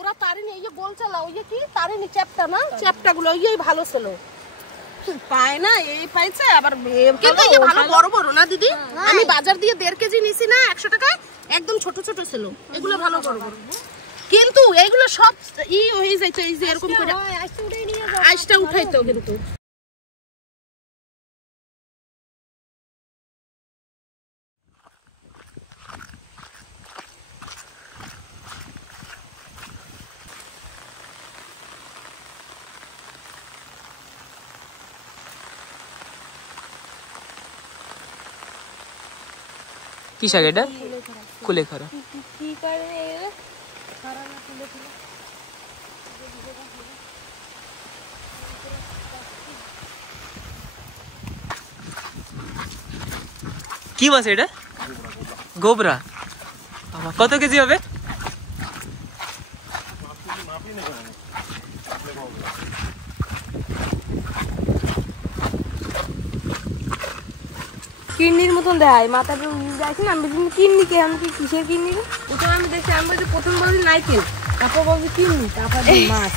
ওরা তারিনি এই যে গোল চালা ওই যে কি তারিনি চ্যাপটা না চ্যাপটাগুলো ওই ভালো ছিল পায় না এই পাইছে আবার কিন্তু এই ভালো বড় বড় না দিদি আমি বাজার দিয়ে 1.5 কেজি নিছি না 100 টাকায় একদম ছোট ছোট ছিল এগুলো ভালো বড় বড় কিন্তু এইগুলো সব হয়ে যাইছে এই যে এরকম করে আইসটা উঠাইতো কিন্তু কি শাক এটা কুলেখাড়া কি করে খাড়া না কুলেখাড়া কি মাছ এটা গোবরা বাবা কত কেজি হবে কিডনির মতন দেয় মাথাটা দেখি না আমি কিডনি কে আমি কিসের কিডনি ওটা আমি দেখি আমি বলছি প্রথম বলছি নাইকেল তারপর বলছি কিডনি তারপর মাছ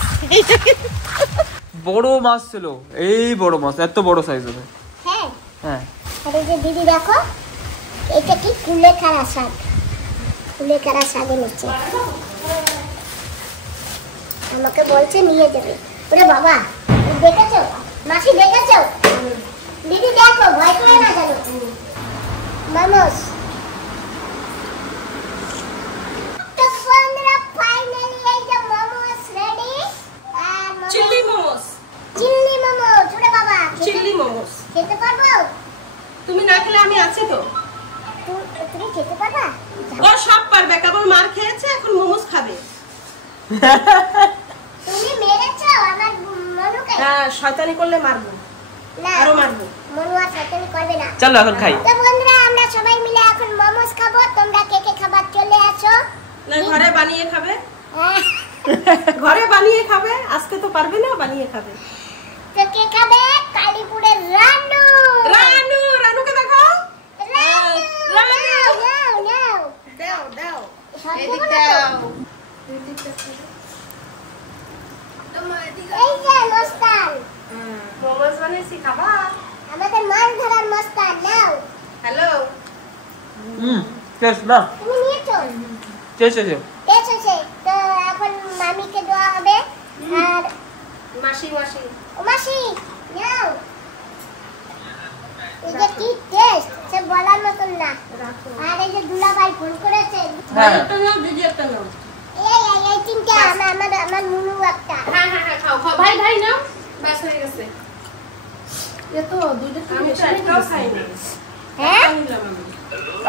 বড় মাছ ছিল এই বড় মাছ এত বড় সাইজ হবে হ্যাঁ হ্যাঁ আরে যে দিদি দেখো এটা কি কুলেখাড়া শাক কুলেখাড়া শাকের নিচে আমাকে বলছে নিয়ে যাবে ওরে বাবা দেখেছো মাসি দেখেছো দিদি দেখো ভয় করে না জানো মামস তো বন্ধুরা ফাইনালি এই যে মোমোস রেডি চিল্লি মোমোস ওরে বাবা চিল্লি মোমোস খেতে পারবো তুমি না খেলে আমি আছি তো তুমি খেতে পারবা ও সব পারবে কেবল মার খেয়েছে এখন মোমোস খাবে তুমি মেরেছো আমার মনুকে হ্যাঁ শয়তানি করলে মারবো না আরো মারবো মনু আর শয়তানি করবে না চলো এখন খাই তো বন্ধুরা আমরা সবাই মিলে এখন মোমোস খাবো তোমরা কে কে খাবার চলে আসো না ঘরে বানিয়ে খাবে হ্যাঁ, ঘরে বানিয়ে খাবে আজকে তো পারবে না বানিয়ে খাবে তো কে খাবে কালীপুরের রানু রানুকে দেখাও রানু রানু। নাও দাও সব এদিক দেবো না দাও তো? এই যে মস্তান মোমোস বানিয়েছি খাবা আমাদের মাছ ধরার মস্তান নাও টেস্ট না তুমি নিয়েছো টেস্ট এসেছে তো এখন মামিকে দেওয়া হবে আর মাসি ও মাসি নাও এই যে কি টেস্ট সে বলার মতন না আর এই যে দুলাভাই ফোন করেছে হ্যাঁ একটা নাও দিদি একটা নাও এই তিনটা আমার নুনু একটা হ্যাঁ খাও ভাই নাও বাস হয়ে গেছে এ তো দুইটা আমি তো একটাও খাইনি হ্যাঁ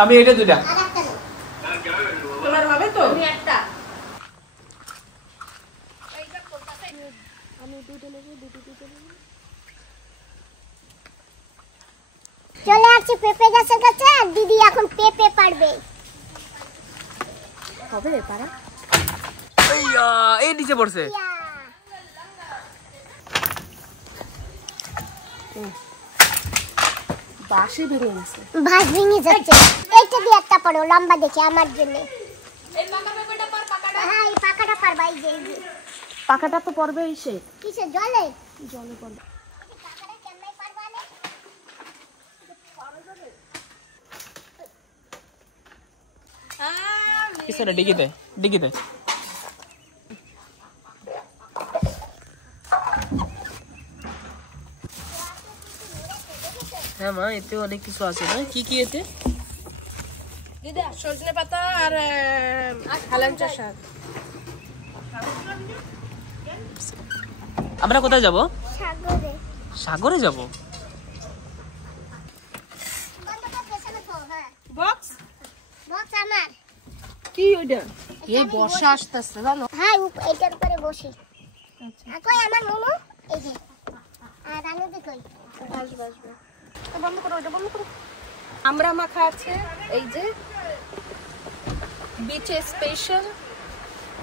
আমি এটা দুটা আর একটা নাও তোমার হবে তো আমি একটা চলে আসছি পেঁপে গাছের কাছে আর দিদি এখন পেঁপে পারবে হবে পারা এই নিচে পড়ছে বাসি ভেঙে গেছে ভাত ভেঙে যাচ্ছে এইটা দিয়ে একটা পড়ো লম্বা দেখে আমার জন্য হ্যাঁ এই পাকাটা পারবা এই যে পাকাটা তো পড়বে এসে কিসে জলে পড়বে পাকাটা কেমনে পারবা না পিছনে ডিগিতে হ্যাঁ মা এতে অনেক কিছু আছে না কি কি এতে দিদি সজনে পাতা আর হালাঞ্চা শাক আমরা কোথায় যাব সাগরে সাগরে যাব বন্ধটা পেছনে থো হ্যাঁ বক্স বক্স আমার কি ওইটা এই বর্ষা আসতেছে জানো হ্যাঁ এইটার উপরে বসি কই আমার মোমো এই যে আর রানু দি কই আসবে বন্ধ করো ওটা বন্ধ করো আমরা মাখা আছে এই যে বিচে স্পেশাল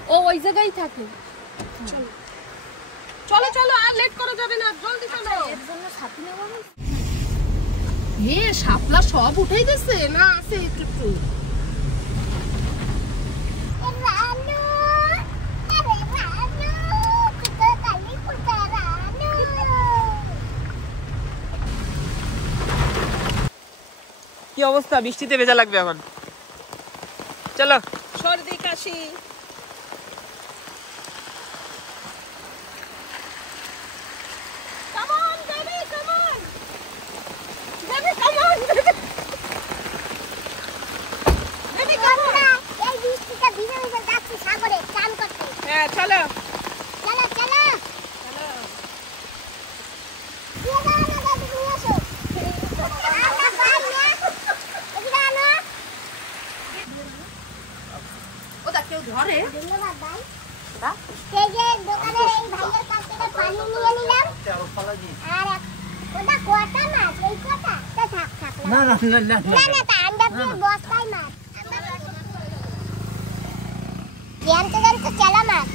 ও ওই জায়গায় থাকে চলো আর লেট করা যাবে না জলদি চলো এর জন্য সাথী নেব শাপলা সব উঠাই দিছে না আছে একটু রানু আরে অবস্থা, বৃষ্টিতে ভেজা লাগবে এখন। চলো। সর্দি কাশি। Come on, baby, come on. Baby, come on. Baby, come on. এই বৃষ্টিতে ভিজে ভিজে যাচ্ছি সাগরে চান করতে। হ্যাঁ, চলো। চলো চলো চলো। দিয়ে দাও না দাদু নিয়ে আসো। আটা পাই না। এদিকে আনো। ওটা কেউ ধরে? ধন্যবাদ ভাই। সেই যে দোকানের এই ভাইয়ের কাছ থেকে পানি নিয়ে নিলাম। আর ওটা কটা মাছ? এই কটা? তা থাক থাক না। না তা আন্ডা দিয়ে বস্তায় মাছ। জানতে জানতে চালা মাছ।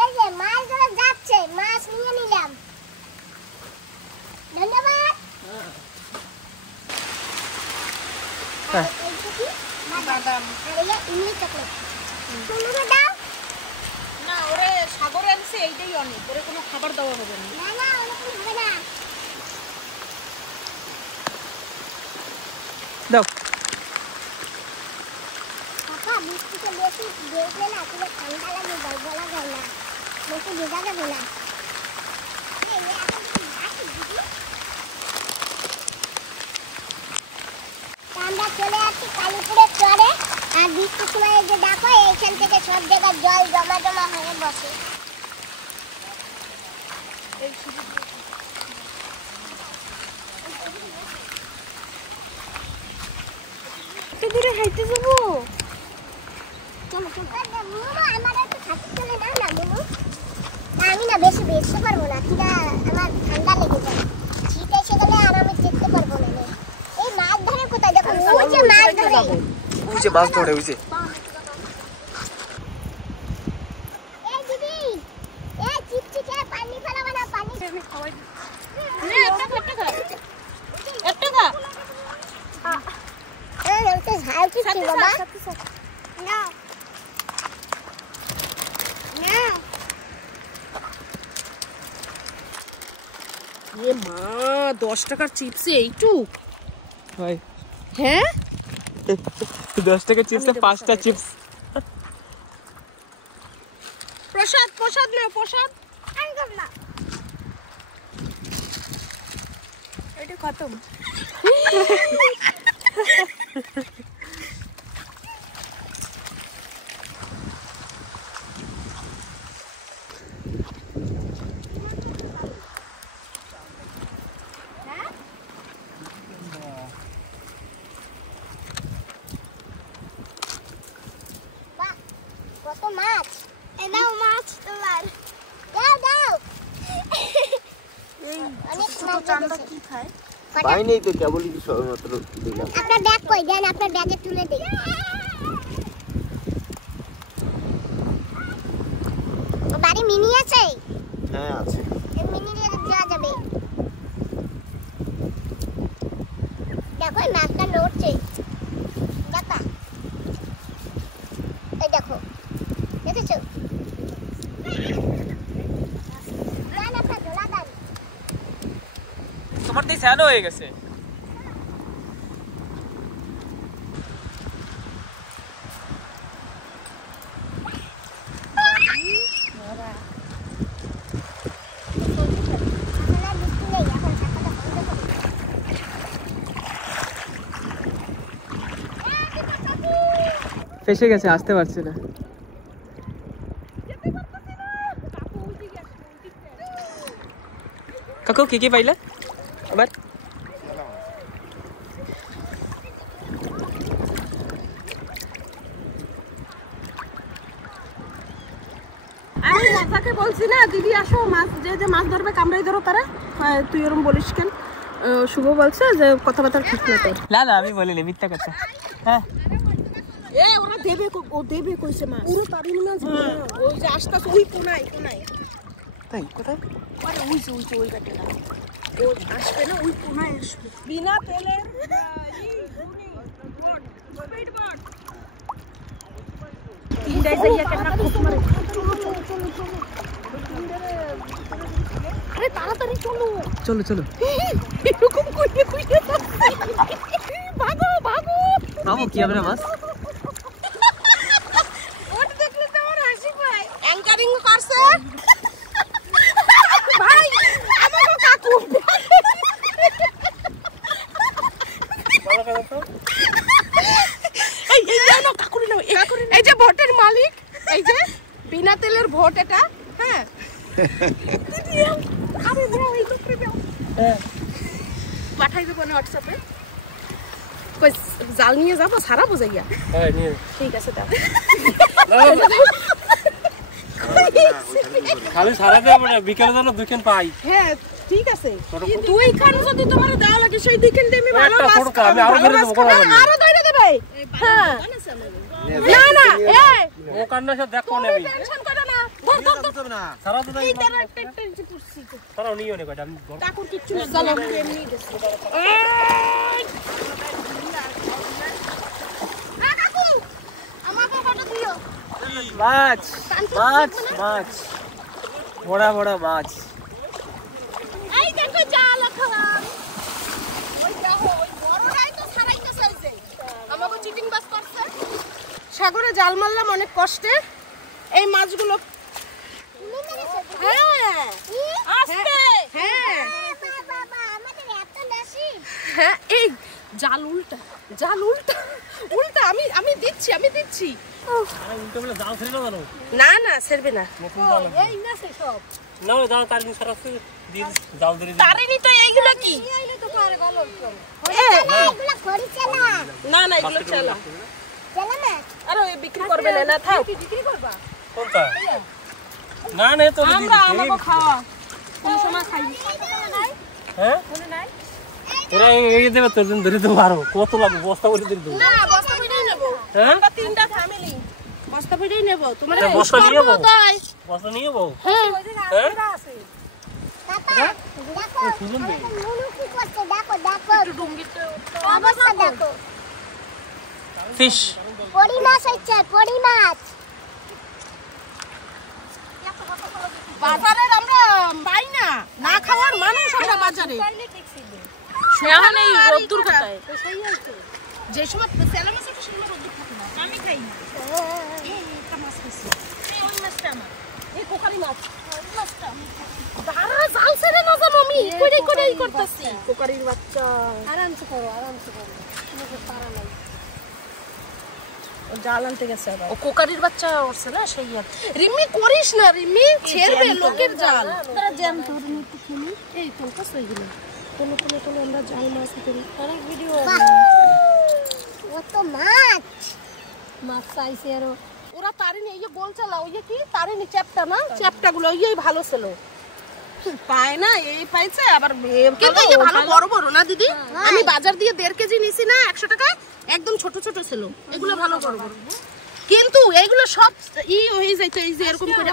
এই যে মাছ ধরে যাচ্ছে, মাছ নিয়ে নিলাম। ধন্যবাদ। হ্যাঁ। এইটা কি? বাদাম। আর এই ইমলি চকলেট। তুমি দাও। না, ওরে সাগরে আনছে, এইটাই অনেক। ওরে কোনো খাবার দেওয়া হবে না। না না ওরকম হবে না। দাও। কাকা বৃষ্টিতে বেশি দেখলে না তুমি ঠান্ডা লাগে যায়, বলা যায় না, বেশি ভেজা যাবে না। এই যে এখন তুমি যাচ্ছি দিদি। তা আমরা চলে আসছি কালীপুরের চরে। আর বৃষ্টির সময় এই যে দেখো এইখান থেকে সব জায়গায় জল জমা জমা হয়ে বসে। এত দূরে হাইটে যাবো? চলো চলো। মুমু আমার একটু সাথে চলে দাও না মুমু। না আমি না বেশি বেচতে পারবো না, কিনা আমার ঠান্ডা লেগে যায়। শীত এসে গেলে আর আমি যেতে পারবো না। এই মাছ ধরে কোথায় দেখো, ওই যে মাছ ধরে। ওই যে মাছ ধরে, ওই যে। এই দিদি, এই চিপচিপে পানি ফেলাবো না, পানি আমি খাওয়াই দিই। না, একটা খা, একটা খা। একটা খা। এই ওটা ঝাল চিপচি বাবা। না না এ মা, 10 টাকার চিপসে এইটুক? ভাই হ্যাঁ, 10 টাকা চিপসে 5টা চিপস। প্রসাদ প্রসাদ না, প্রসাদ। আমি করব না। এটা খতম। বাহ, কত মাছ। এই নাও মাছ তোমার। দাও দাও। এই অনেক ছোট মাছ চান্দা বেঁধেছে। কি খায়? পাই নেই তো, কেবলই মাত্র দিলাম। আপনার ব্যাগ কই দেন, আপনার ব্যাগে তুলে দেই। ও বাড়ি মিনি আছে? হ্যাঁ আছে। এই মিনি দিয়ে দেওয়া যাবে। দেখো এই মাছটা নড়ছে। দেখা, এই দেখো, দেখেছো? দেন আপনার ঝোলা দেন। তোমার তো স্যানো হয়ে গেছে। এখন আর বৃষ্টি নেই, এখন চাকাটা বন্ধ করো। ফেসে গেছে, আসতে পারছে না। কাকু কি কি পাইলা আবার? আমি লতাকে বলছি না, দিদি আসো মাছ, যে যে মাছ ধরবে কামড়াই ধরো তারা। তুই ওরম বলিস কেন? শুভ বলছে যে কথাবার্তা ঠিক না তাই। না না, আমি বলিনি, মিথ্যা কথা। হ্যাঁ, এ ওরা দেবে, ও দেবে কইছে মাছ। পুরো পারিনি না, ওই যে আস্তে ওই কোনায় কোনায়। তাই কোথায়? আরে ওই যে ওই কাটে না, ও আসবে না, ওই কোনায় আসবে বিনা তেলে। তিনটায় যাইয়া কেন খুব মারে। চলো চলো চলো চলো। আরে তাড়াতাড়ি চলো চলো চলো এরকম কইতে কইতে ভাগো ভাগো বাবু কি হবে না মাছ ওটা দেখলে তো আমার হাসি পায় অ্যাঙ্কারিং করছে ভাই আমাকে কাকু এই এই জানো কাকুরি নাও এই যে ভোটের মালিক এই যে বিনা তেলের ভোট এটা হ্যাঁ আরে দাও এই লোকরে দাও পাঠাই দেবো না হোয়াটসঅ্যাপে কই জাল নিয়ে যাবো সারা বুঝাইয়া হ্যাঁ নিয়ে ঠিক আছে দাও খালি সারা দেব না বিকেলে যেন দুইখান পাই হ্যাঁ ঠিক আছে দুই খান যদি তোমার দেওয়া লাগে সেই দুইখান দিয়ে আমি ভালো মাছ আমি আরো ধরে দেব কোন আরো ধরে দেবে হ্যাঁ না না এই ও কান্না সব দেখো না আমি টেনশন করো না ধর না সারা তো এই তার একটা টেনশন করছি সারা নিও না কয়টা আমি কাকুর কিচ্ছু না চলো এমনি গেছে কাকু আমাকে ফটো দিও মাছ মাছ মাছ বড় বড় মাছ এই দেখো জাল খালাম ওই দেখো ওই বড়রাই তো ছাড়াইতে চাইছে আমাকে চিটিং বাস করছে সাগরে জাল মারলাম অনেক কষ্টে এই মাছগুলো হ্যাঁ আস্তে হ্যাঁ বাবা আমাদের এত নাসি হ্যাঁ এই জাল উল্টা উল্টা আমি দিচ্ছি আরে উল্টো বলে জাল ছেড়ে না জানো না না ছেড়বে না নতুন জাল এই না সে সব না ওই জাল তার দিন সারা দিন জাল ধরে তারেনি তো এইগুলো কি আইলে তো পারে গলল এগুলা খড়িছে না না এগুলো চালা চলে না আরে ওই বিক্রি করবে না থাক বিক্রি করবা কোনটা না না তো আমরা আমাকে খাওয়া কোন সময় খাই হ্যাঁ মনে নাই এরা এই দেবে তোর দিন ধরে দেবো আরো কত লাগবে বস্তা করে দিয়ে দেবো না বস্তা ভরেই নেব হ্যাঁ আমরা তিনটা ফ্যামিলি বস্তা ভরেই নেব তোমরা তা বস্তা নিয়ে যাবো? তাই বস্তা নিয়ে যাবো হ্যাঁ হ্যাঁ কাকা দেখো সুজন দেই নুনু কি করছে দেখো একটু ডুঙ্গিতে অবস্থা দেখো ফিশ পড়ি মাছ হচ্ছে পড়ি মাছ বাজারে আমরা পাই না না খাওয়ার মানুষ আমরা বাজারে এখন এই রোদ্দুর কোথায় যে সময় স্যালা মাছ আছে সেই সময় রোদ্দুর থাকে না আমি খাই না এই একটা মাছ খাইছি এই ওই মাছটা আমার এই কোকারি মাছ ওই মাছটা দাঁড়া জাল ছেড়ে না জানো আমি করে করতেছি কোকারির বাচ্চা আরামসে করো তোমাকে পারা নাই জাল আনতে গেছে আবার ও কোকারির বাচ্চা উঠছে না সেই রিমি করিস না রিমি ছেড়বে লোকের জাল তোরা জ্যাম ধরে নিতে খেলি এই ফোনটা সইগুলো কোন আমরা জাল মাছ করি অনেক ভিডিও ও তো মাছ চাইছে আরো ওরা তারিনি এই যে গোল চালা ওই যে কি তারিনি চ্যাপটা না চ্যাপটাগুলো ওই ভালো ছিল পায় না এই পাইছে আবার কিন্তু এই যে ভালো বড় বড় না দিদি আমি বাজার দিয়ে 1.5 কেজি নিছি না 100 টাকায় একদম ছোট ছোট ছিল এগুলো ভালো বড় বড় কিন্তু এইগুলো সব হয়ে যাইতো এই যে এরকম করে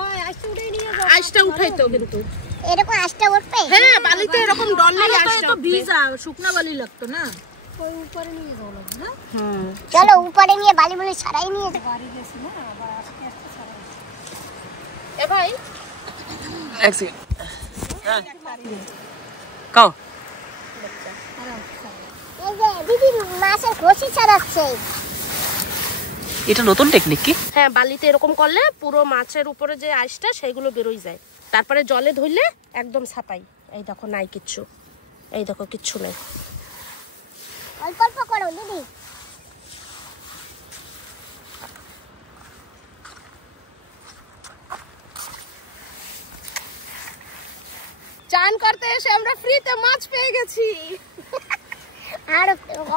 আইসটা উঠাইতো কিন্তু এরকম আষ্টা উঠবে হ্যাঁ বালিতে এরকম ডললেই আইসটা ভিজা শুকনা বালি লাগতো না ওই উপরে নিয়ে যাও লাগবে না চলো উপরে নিয়ে বালি বালি ছাড়াই নিয়ে যাও বাড়ি গেছি না আবার আজকে ছাড়াই এ ভাই এক সেকেন্ড কাও এই যে দিদি মাছের খোসি ছাড়াচ্ছে এটা নতুন টেকনিক কি হ্যাঁ বালিতে এরকম করলে পুরো মাছের উপরে যে আইসটা সেগুলো বেরোই যায় তারপরে জলে ধরলে একদম ছাপাই এই দেখো নাই কিচ্ছু এই দেখো কিচ্ছু নাই অল্প অল্প করো দিদি চান করতে এসে আমরা ফ্রিতে মাছ পেয়ে গেছি আর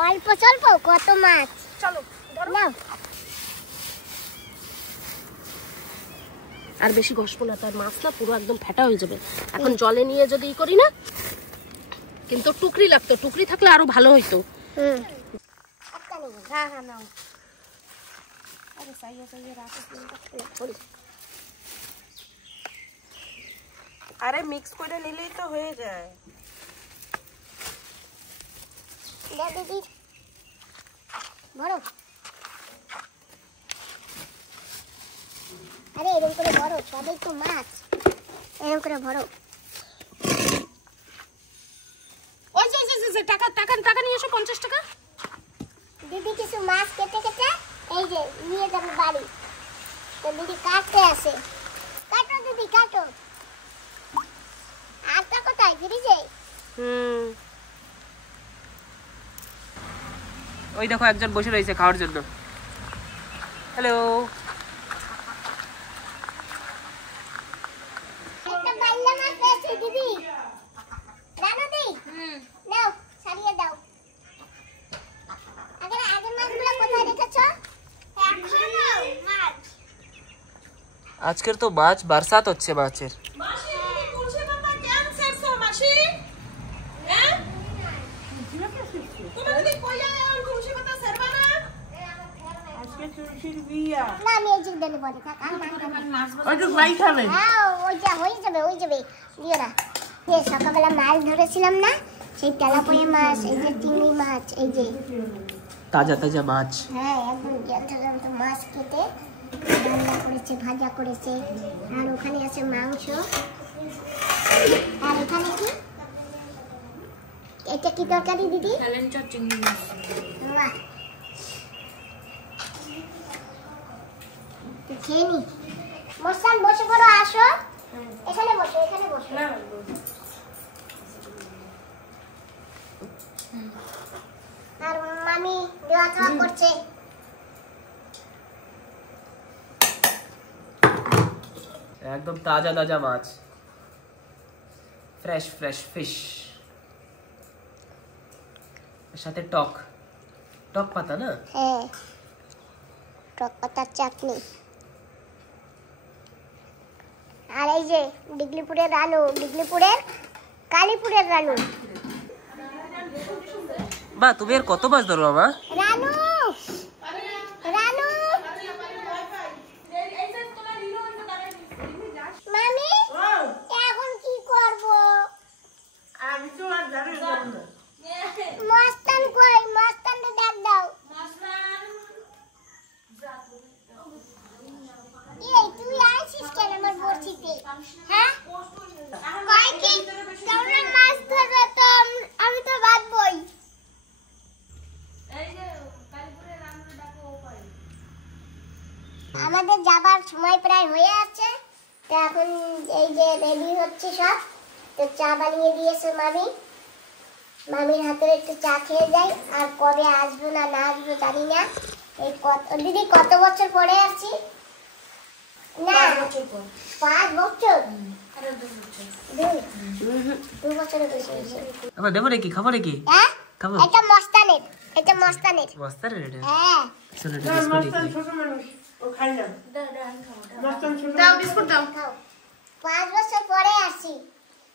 অল্প স্বল্প কত মাছ চলো নাও আর বেশি ঘষবো না তার মাছ না পুরো একদম ফেটা হয়ে যাবে এখন জলে নিয়ে যদি করি না কিন্তু টুকরি লাগতো টুকরি থাকলে আরো ভালো হইতো হ্যাঁ হ্যাঁ নাও আরে মিক্স করে নিলেই তো হয়ে যায় দিদি বড় আরে এরকম করে বড় তবেই তো মাছ এরকম করে বড় টাকা টাকা নিয়ে এসো 50 টাকা। দিদি কিছু মাছ কেটে কেটে এই যে নিয়ে যাবে বাড়ি। তো দিদি কাটতে আসে, কাটো দিদি কাটো। আটা কোথায় ফ্রিজে? ওই দেখো একজন বসে রয়েছে খাওয়ার জন্য। হ্যালো। একটা বাইলা মাছ পেয়েছি দিদি। রানো দি নাও ছাড়িয়ে দাও। আগের মাছগুলো কোথায় রেখেছো? এখনো মাছ। আজকের তো মাছ বরসাত হচ্ছে মাছের। মাসি তুলসী পাতা কেন ছেড়ছো মাসি? হ্যাঁ তুমি দিদি কইয়া আর তুলসী পাতা ছেড়বা না? না আমি এই জিগদানে বলি থাক আর না ওইটা ফ্রাই খাবে। হ্যাঁ ওইটা হয়ে যাবে দিও না। এই সকালবেলা মাছ ধরেছিলাম না, সেই তেলাপিয়া মাছ, এই যে চিংড়ি মাছ, এই যে তাজা তাজা মাছ। হ্যাঁ একদম জ্যান্ত মাছ কেটে রান্না করেছে, ভাজা করেছে। আর ওখানে আছে মাংস। আর এখানে কি, এটা কি তরকারি দিদি? চিংড়ি মাছ। বাহ, তো খেয়ে নি। মোস্তান বসে পড়ো, আসো এখানে বসো, এখানে বসো। আর মামি দেওয়া খাওয়া করছে। একদম তাজা তাজা মাছ, ফ্রেশ ফ্রেশ ফিশ, সাথে টক টক পাতা না? হ্যাঁ টক পাতার চাটনি। আর এই যে ডিগলিপুরের আলু, ডিগলিপুরের কালীপুরের আলু। বা তুমি আর কত মাছ ধরো মা? রানু রানু মামি এখন কি করব? আমি তো আর জানি না। মস্তান কই? মস্তানটা ডাক দাও। এই তুই আসিস কেন আমার বড়শিতে? হ্যাঁ কই কি তোমরা মাছ ধরবে তো আমি তো বাঁধবই। আমাদের যাবার সময় প্রায় হয়ে আছে, তো এখন এই যে রেডি হচ্ছে সব। তো চা বানিয়ে দিয়েছে মামি, মামির হাতের একটু চা খেয়ে যাই। আর কবে আসবো না না আসবো জানি না। এই দিদি কত বছর পরে আসছি? না 5 বছর, 2 বছরের বেশি হয়েছে। আবার দেবো নাকি, খাবো নাকি? হ্যাঁ খাবো। এটা মস্তানের, এটা মস্তানের। বস্তার রেডি। হ্যাঁ চলো এটা বিস্কুট দিই। দাও বিস্কুট দাও। খাও। 5 বছর পরে আসছি,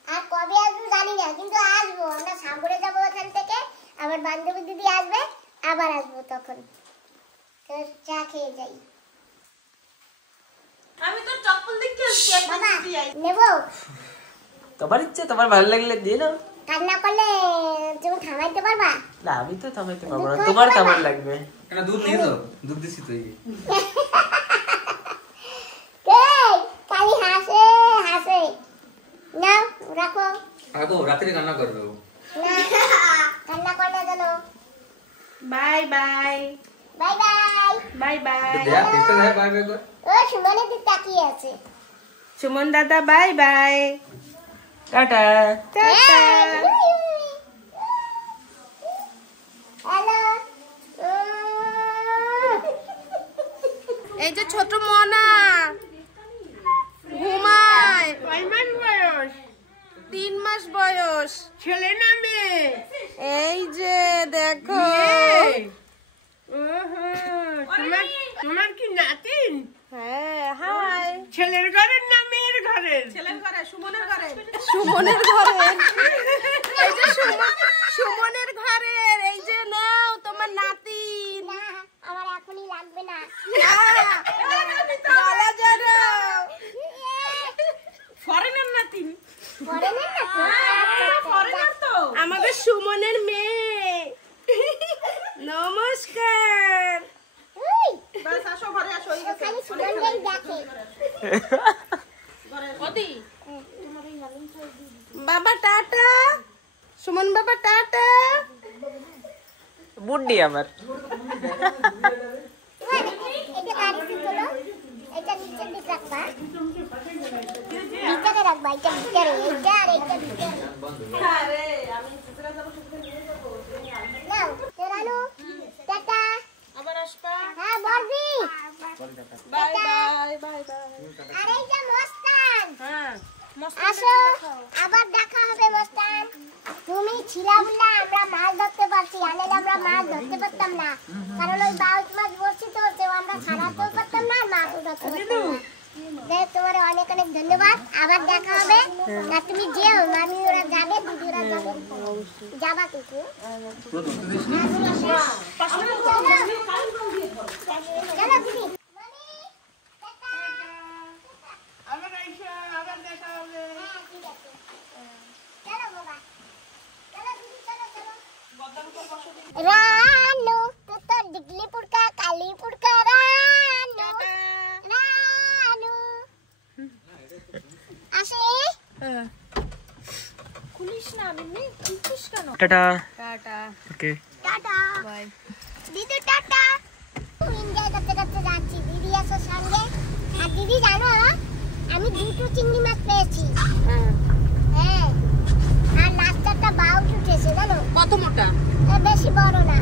আর কবে আসবো জানি না, কিন্তু আসবো। আমরা সাগরে যাবো এখান থেকে, আমার বান্ধবী দিদি আসবে, আবার আসবো তখন। তো চা খেয়ে যাই। আমি তো চপ্পল দেখে বাবা নেবো? তোমার ইচ্ছে, তোমার ভালো লাগলে দিয়ে নাও। কান্না করলে তুমি থামাইতে পারবা? না আমি তো থামাইতে পারবো না, তোমার কেমন লাগবে? কেন দুধ নিয়ে যাও, দুধ দিছি তো। এই খালি হাসে হাসে। নাও রাখো। আগো রাত্রে রান্না করে দেবো। না কান্না করলে যেন। Bye bye bye bye. Bye bye. দেয়া টেস্টটা দেয়া বাই বাই কর। ও সুমনের দিকে তাকিয়ে আছে। সুমন দাদা bye bye. Tata. Tata. Hello. এই যে ছোট মনা ঘুমায়। 3 মাস বয়স। ছেলে না মেয়ে? এই যে দেখো। তোমার কি নাতিন? হ্যাঁ হাই। ছেলের ঘরের না মেয়ের ঘরের? ছেলের ঘরে, সুমনের ঘরে। সুমনের ঘরে। এই যে সুমনের ঘরের। এই যে নাও তোমার নাতি। না আমার এখনই লাগবে না। গলা জড়ো। ফরেনার নাতি। ফরেনার না তো? ফরেনার তো। আমাদের সুমনের মেয়ে। নমস্কার। উই, বাস আসো ঘরে আসো। ও খালি সুমনকেই দেখে। ওদি বাবা টাটা। সুমন বাবা টাটা। বুড্ডি আমার। এটা কাটতে তোলো, এটা নিচের দিকে রাখবা, ভিতরে রাখবা, এটা ভিতরে, এটা আর এটা ভিতরে। আরে আমি ভিতরে যাব, সেখানে নিয়ে যাব। নাও তেরালু, টাটা। আবার আসবা। হ্যাঁ বর্দি, বাই বাই বাই বাই। আর এই যে মস্তান, হ্যাঁ আসো, আবার দেখা হবে মস্তান। তুমি ছিলা বলে আমরা মাছ ধরতে পারছি, আনেলে আমরা মাছ ধরতে পারতাম না, কারণ ওই বাউস মাছ বসছি তো আমরা ছাড়াতেও পারতাম না, মাছও ধরতে পারতাম না। দেখ তোমার অনেক অনেক ধন্যবাদ, আবার দেখা হবে। আর তুমি যেও, মামি ওরা যাবে, দিদি ওরা যাবে, যাবা কিন্তু চলো দিদি। আবার আইসো, আবার দেখা হবে। হ্যাঁ ঠিক আছে, চলো বাবা, চলো দিদি, চলো চলো। রানু তো তোর ডিগলি পুড়কা কালি পুড়কা রানু রানু আসি। খুলিস না মিন্নি, খুলছিস কেন? টাটা। টাটা ওকে টাটা বাই। দিদি টাটা। এনজয় করতে করতে যাচ্ছি, দিদি আসো সঙ্গে। আর দিদি জানো আমি 2টো চিংড়ি মাছ পেয়েছি। হ্যাঁ, আর লাস্টটা বাউট উঠেছে জানো। কত মোটা? বেশি বড় না।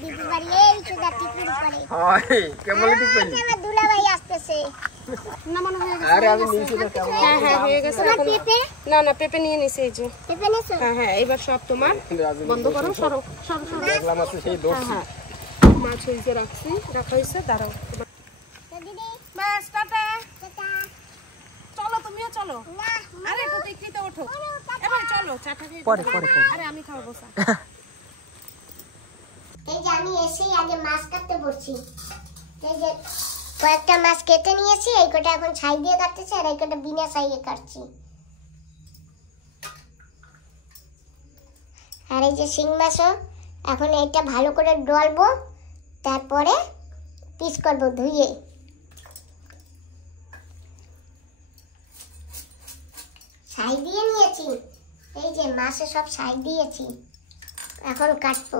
দিদি বাড়ি এই চুদা টিকুর করে। কেমন ঠিক পাইলি? আমার দুলাভাই আসতেছে। নামানো হয়ে গেছে। আরে আমি নিয়েছি না কেমন? হ্যাঁ হ্যাঁ হয়ে গেছে। তোমার এখন পেঁপে না না পেঁপে নিয়ে নিছে এই যে। পেঁপে নেছো? হ্যাঁ হ্যাঁ এবার সব তোমার। বন্ধ করো, সরো সরো সরো। দেখলাম আছে সেই দোষ। হ্যাঁ মাছ হইছে রাখছি, রাখা হইছে, দাঁড়াও। তো দিদি বাস টাটা। টাটা। চলো তুমিও চলো। না আরে একটু টিকটিতে ওঠো। এবার চলো চাটা খেয়ে পরে যাও। পরে পরে। আরে আমি খাবো চা। এই যে আমি এসেই আগে মাছ কাটতে বসছি। এই যে কয়েকটা মাছ কেটে নিয়েছি, এই কটা এখন ছাই দিয়ে কাটতেছি, আর এই কটা বিনা ছাইয়ে কাটছি। আর এই যে শিং মাছও এখন এটা ভালো করে ডলবো, তারপরে পিস করবো ধুয়ে। ছাই দিয়ে নিয়েছি, এই যে মাছে সব ছাই দিয়েছি, এখন কাটবো।